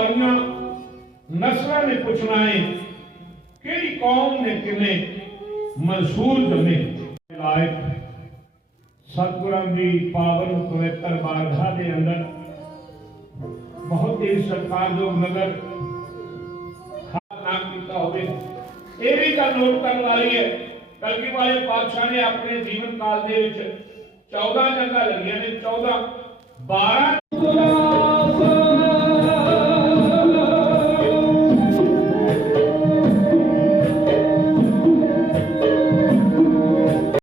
ਸਾਰੀਆਂ ਨਸਲਾਂ ਨੇ ਪੁੱਛਣਾ ਹੈ ਕਿਹੜੀ ਕੌਮ ਨੇ ਕਿਵੇਂ ਮਨਸੂਰ ਜਮੇ ਲਾਇਕ ਸਤਿਗੁਰਾਂ ਦੀ ਪਾਵਨ ਪਵਿੱਤਰ ਬਾਰਗਾਹ ਦੇ ਅੰਦਰ ਬਹੁਤ ਹੀ ਸਤਿਕਾਰਯੋਗ ਨਗਰ ਖਾਸ ਨਾਮ ਕੀਤਾ ਹੋਵੇ ਇਹ ਵੀ ਗੱਲ ਨੋਟ ਕਰਨ ਵਾਲੀ ਹੈ ਕਲਗੀ ਵਾਲੇ ਪਾਤਸ਼ਾਹ ਨੇ ਆਪਣੇ ਜੀਵਨ ਕਾਲ ਦੇ ਵਿੱਚ 14 ਜੰਗਾਂ ਲੜੀਆਂ ਨੇ 14 12 Yeah.